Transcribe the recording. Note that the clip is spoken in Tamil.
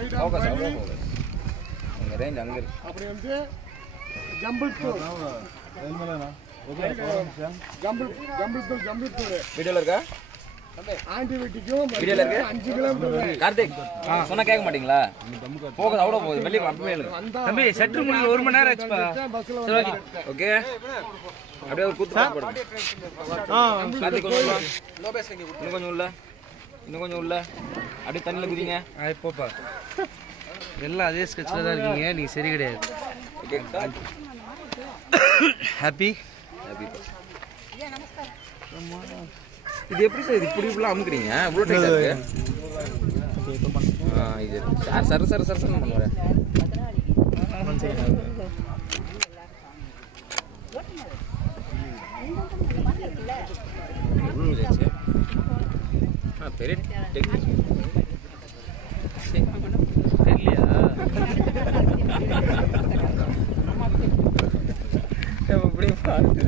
ஃபோக்கஸ் அவ்வளோ ஃபோக்கஸ் உங்கள் ரேஞ்ச் அங்கே இருக்கு. அப்படி வந்து ஜம்பிள் தூள் வீடியோவில் இருக்கா? ஆன்டிபயோட்டிக்கும் வீடியோவில் இருக்கு 5 கிலோமீட்டர். கார்த்திக் சொன்னா கேட்க மாட்டீங்களா? ஃபோக்கஸ் அவ்வளோ போகுது வெளியே அப்பவே இல்லை. தம்பி செட்ரு முடிய 1 மணி நேரம் ஆச்சுப்பா. பஸ்ல ஓகே அப்படியே ஒரு கூத்து போடுங்க. கார்த்திக் கொஞ்சம் இன்னும் கொஞ்சம் உள்ள இன்னும் கொஞ்சம் உள்ள அப்படியே தண்ணியில் குதிங்க. இப்போப்பா எல்லாம் அதே ஸ்கெட்சில் தான் இருக்கீங்க, நீங்கள் சரி கிடையாது. ஓகே ஹாப்பி இது எப்படி சார் இப்படி இப்படிலாம் அமுக்குறீங்க? இவ்வளோ டைட்டாக இருக்கு. இது சார் சர சர சரசன்னு பண்ணுவார். பெரிய டெக்னிக் தெரியலையா? அப்படியே பாருங்க.